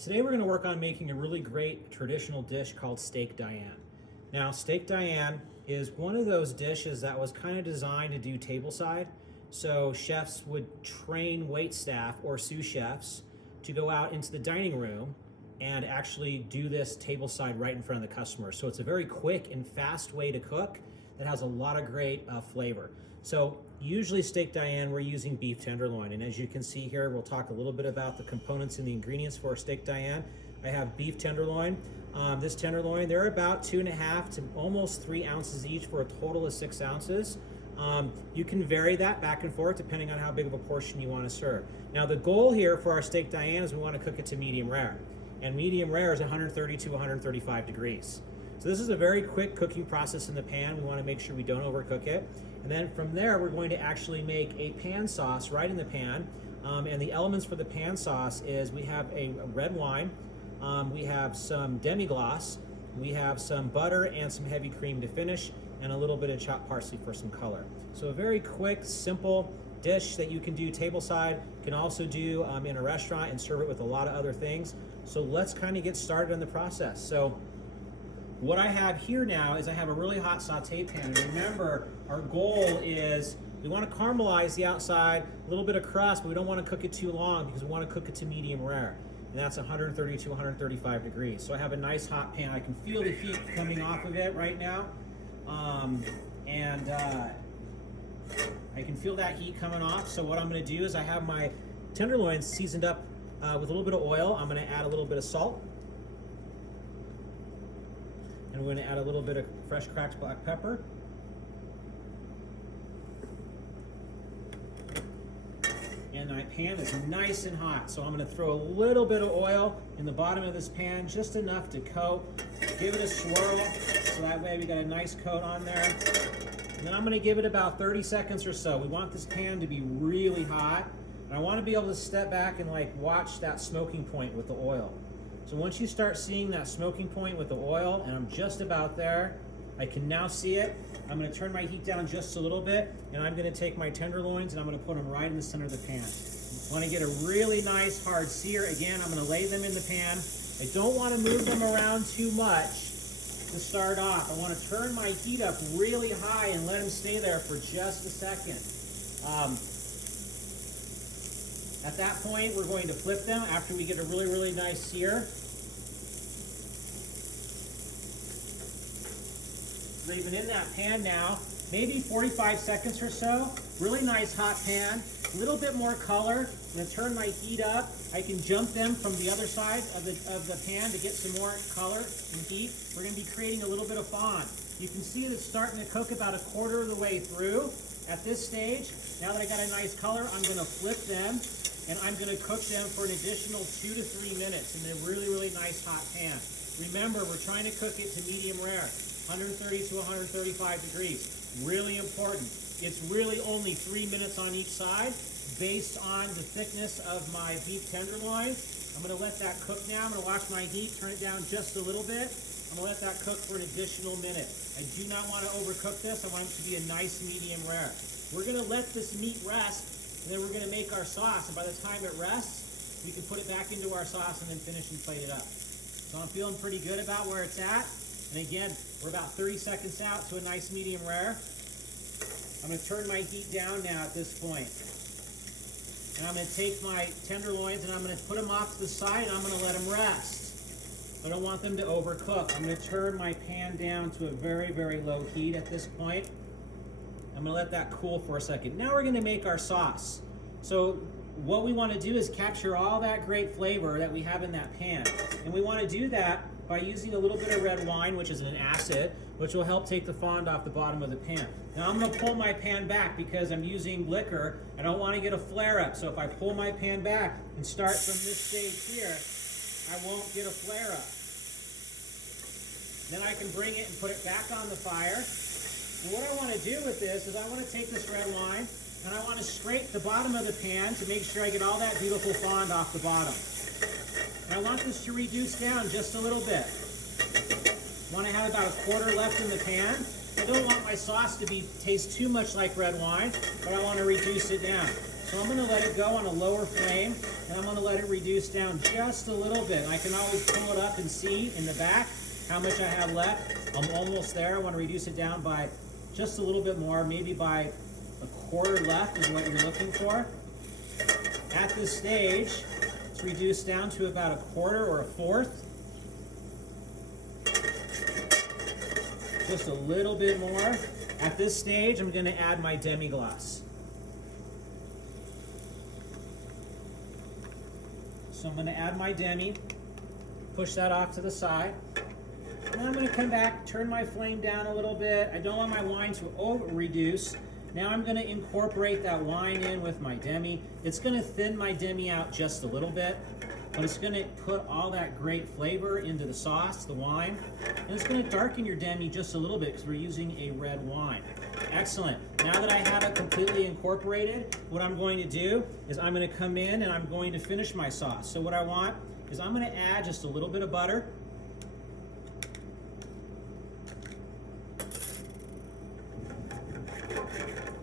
Today we're going to work on making a really great traditional dish called steak Diane. Now, steak Diane is one of those dishes that was kind of designed to do tableside. So chefs would train wait staff or sous chefs to go out into the dining room and actually do this tableside right in front of the customer. So it's a very quick and fast way to cook that has a lot of great flavor. So usually steak Diane, we're using beef tenderloin. And as you can see here, we'll talk a little bit about the components and the ingredients for steak Diane. I have beef tenderloin. This tenderloin, they're about 2.5 to almost 3 ounces each for a total of 6 ounces. You can vary that back and forth depending on how big of a portion you want to serve. Now the goal here for our steak Diane is we want to cook it to medium rare. And medium rare is 130 to 135 degrees. So this is a very quick cooking process in the pan. We want to make sure we don't overcook it. And then from there, we're going to actually make a pan sauce right in the pan. And the elements for the pan sauce is we have a red wine, we have some demi-glace, we have some butter and some heavy cream to finish, and a little bit of chopped parsley for some color. So a very quick, simple dish that you can do tableside, can also do in a restaurant and serve it with a lot of other things. So let's kind of get started on the process. So what I have here now is I have a really hot saute pan. And remember, our goal is we want to caramelize the outside, a little bit of crust, but we don't want to cook it too long because we want to cook it to medium rare. And that's 130 to 135 degrees. So I have a nice hot pan. I can feel the heat coming off of it right now. I can feel that heat coming off. So what I'm going to do is I have my tenderloin seasoned up with a little bit of oil. I'm going to add a little bit of salt. And we're going to add a little bit of fresh cracked black pepper. And my pan is nice and hot, so I'm going to throw a little bit of oil in the bottom of this pan, just enough to coat. Give it a swirl, so that way we got a nice coat on there. And then I'm going to give it about 30 seconds or so. We want this pan to be really hot, and I want to be able to step back and watch that smoking point with the oil. So once you start seeing that smoking point with the oil, and I'm just about there, I can now see it. I'm going to turn my heat down just a little bit, and I'm going to take my tenderloins and I'm going to put them right in the center of the pan. I want to get a really nice hard sear. Again, I'm going to lay them in the pan. I don't want to move them around too much to start off. I want to turn my heat up really high and let them stay there for just a second. At that point, we're going to flip them after we get a really, really nice sear. So they've been in that pan now, maybe 45 seconds or so. Really nice hot pan, a little bit more color. I'm going to turn my heat up. I can jump them from the other side of the pan to get some more color and heat. We're going to be creating a little bit of fond. You can see that it's starting to cook about a quarter of the way through. At this stage, now that I got a nice color, I'm going to flip them and I'm going to cook them for an additional 2 to 3 minutes in a really, really nice hot pan. Remember, we're trying to cook it to medium rare, 130 to 135 degrees. Really important. It's really only 3 minutes on each side based on the thickness of my beef tenderloin. I'm going to let that cook now. I'm going to watch my heat, turn it down just a little bit. I'm going to let that cook for an additional minute. I do not want to overcook this. I want it to be a nice medium rare. We're going to let this meat rest, and then we're going to make our sauce. And by the time it rests, we can put it back into our sauce and then finish and plate it up. So I'm feeling pretty good about where it's at. And again, we're about 30 seconds out to a nice medium rare. I'm going to turn my heat down now at this point. And I'm going to take my tenderloins and I'm going to put them off to the side and I'm going to let them rest. I don't want them to overcook. I'm going to turn my pan down to a very, very low heat at this point. I'm going to let that cool for a second. Now we're going to make our sauce. So what we want to do is capture all that great flavor that we have in that pan. And we want to do that by using a little bit of red wine, which is an acid, which will help take the fond off the bottom of the pan. Now I'm going to pull my pan back because I'm using liquor. I don't want to get a flare-up. So if I pull my pan back and start from this stage here, I won't get a flare-up. Then I can bring it and put it back on the fire. And what I want to do with this is I want to take this red wine and I want to scrape the bottom of the pan to make sure I get all that beautiful fond off the bottom. And I want this to reduce down just a little bit. I want to have about a quarter left in the pan. I don't want my sauce to taste too much like red wine, but I want to reduce it down. So I'm going to let it go on a lower flame, and I'm going to let it reduce down just a little bit. I can always pull it up and see in the back how much I have left. I'm almost there. I want to reduce it down by just a little bit more, maybe by a quarter left is what you're looking for. At this stage, it's reduced down to about a quarter or a fourth. Just a little bit more. At this stage, I'm going to add my demi-glace. So I'm going to add my demi, push that off to the side. And I'm going to come back, turn my flame down a little bit. I don't want my wine to over-reduce. Now I'm going to incorporate that wine in with my demi. It's going to thin my demi out just a little bit, but it's going to put all that great flavor into the sauce, the wine, and it's going to darken your demi just a little bit because we're using a red wine. Excellent. Now that I have it completely incorporated, what I'm going to do is I'm going to come in and I'm going to finish my sauce. So what I want is I'm going to add just a little bit of butter.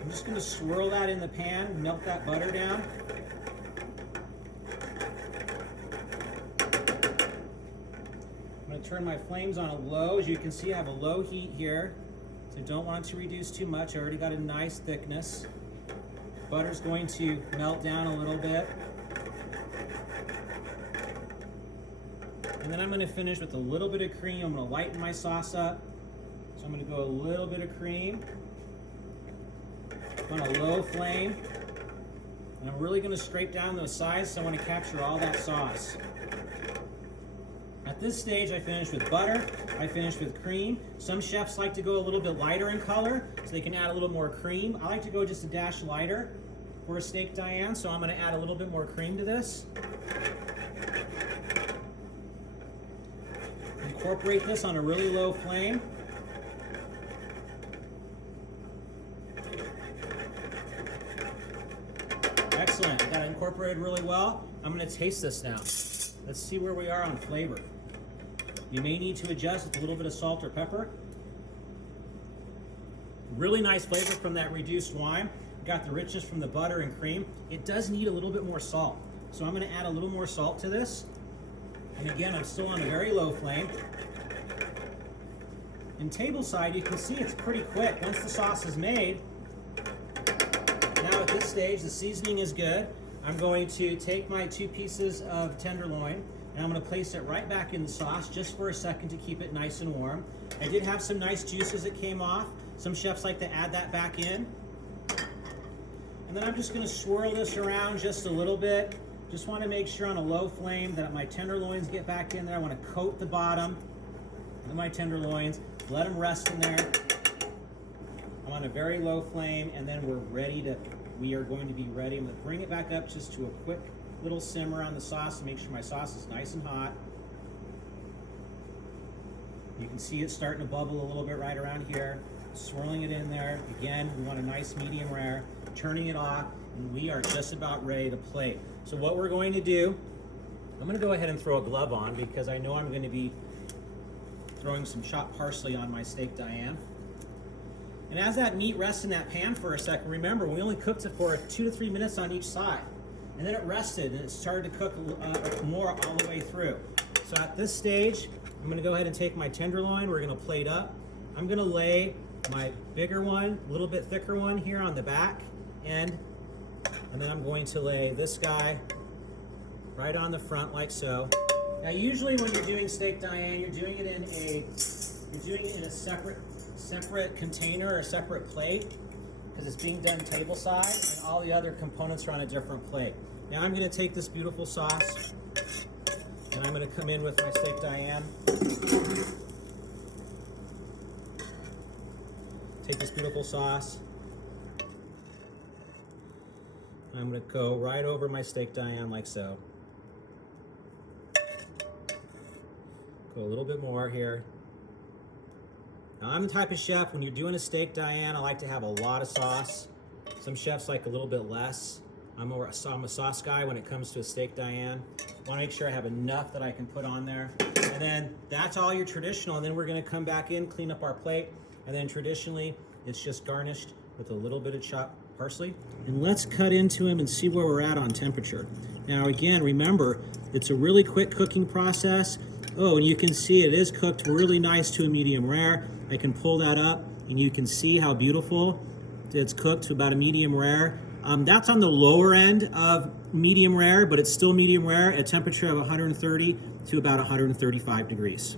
I'm just going to swirl that in the pan, melt that butter down. I'm going to turn my flames on a low. As you can see, I have a low heat here, so don't want it to reduce too much. I already got a nice thickness. Butter's going to melt down a little bit. And then I'm going to finish with a little bit of cream. I'm going to lighten my sauce up. So I'm going to go a little bit of cream on a low flame. And I'm really going to scrape down those sides, so I want to capture all that sauce. At this stage, I finish with butter, I finish with cream. Some chefs like to go a little bit lighter in color, so they can add a little more cream. I like to go just a dash lighter for a steak Diane, so I'm going to add a little bit more cream to this. Incorporate this on a really low flame. Excellent, got it incorporated really well. I'm going to taste this now. Let's see where we are on flavor. You may need to adjust with a little bit of salt or pepper. Really nice flavor from that reduced wine. Got the richness from the butter and cream. It does need a little bit more salt. So I'm going to add a little more salt to this. And again, I'm still on a very low flame. In table side, you can see it's pretty quick. Once the sauce is made, now at this stage, the seasoning is good. I'm going to take my 2 pieces of tenderloin and I'm going to place it right back in the sauce just for a second to keep it nice and warm. I did have some nice juices that came off. Some chefs like to add that back in. And then I'm just going to swirl this around just a little bit. Just want to make sure on a low flame that my tenderloins get back in there. I want to coat the bottom of my tenderloins, let them rest in there. I'm on a very low flame, and then we are going to be ready. I'm going to bring it back up just to a quick little simmer on the sauce to make sure my sauce is nice and hot. You can see it starting to bubble a little bit right around here. Swirling it in there. Again, we want a nice medium rare. Turning it off, and we are just about ready to plate. So what we're going to do, I'm going to go ahead and throw a glove on because I know I'm going to be throwing some chopped parsley on my steak Diane. And as that meat rests in that pan for a second, remember, we only cooked it for 2 to 3 minutes on each side. And then it rested and it started to cook more all the way through. So at this stage, I'm going to go ahead and take my tenderloin. We're going to plate up. I'm going to lay my bigger one, a little bit thicker one here on the back end. And then I'm going to lay this guy right on the front like so. Now usually when you're doing steak Diane, you're doing it in a separate container or separate plate because it's being done table side and all the other components are on a different plate. Now I'm going to take this beautiful sauce and I'm going to come in with my steak Diane. Take this beautiful sauce. I'm going to go right over my steak Diane like so. Go a little bit more here. Now I'm the type of chef, when you're doing a steak Diane, I like to have a lot of sauce. Some chefs like a little bit less. I'm a sauce guy when it comes to a steak Diane. Want to make sure I have enough that I can put on there. And then that's all your traditional, and then we're going to come back in, clean up our plate. And then traditionally, it's just garnished with a little bit of chopped parsley. And let's cut into them and see where we're at on temperature. Now again, remember, it's a really quick cooking process. Oh, and you can see it is cooked really nice to a medium rare. I can pull that up and you can see how beautiful it's cooked to about a medium rare. That's on the lower end of medium rare, but it's still medium rare at temperature of 130 to about 135 degrees.